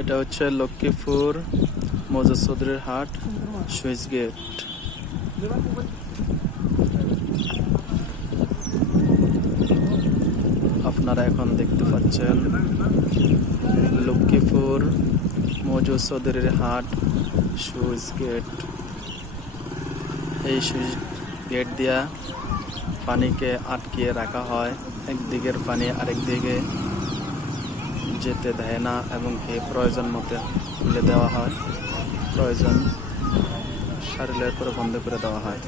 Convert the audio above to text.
এটা হচ্ছে লক্ষ্মীপুর মৌজা চৌধুরীর হাট সুইচ গেট। আপনারা এখন দেখতে পাচ্ছেন লক্ষ্মীপুর মৌজা চৌধুরীর হাট সুইচ গেট। এই সুইচ গেট দিয়া পানিকে আটকিয়ে রাখা হয়, একদিকের পানি আরেক দিকে যেতে দেয় না এবং প্রয়োজন মতো খুলে দেওয়া হয়, প্রয়োজন সারিলের পরে বন্ধ করে দেওয়া হয়।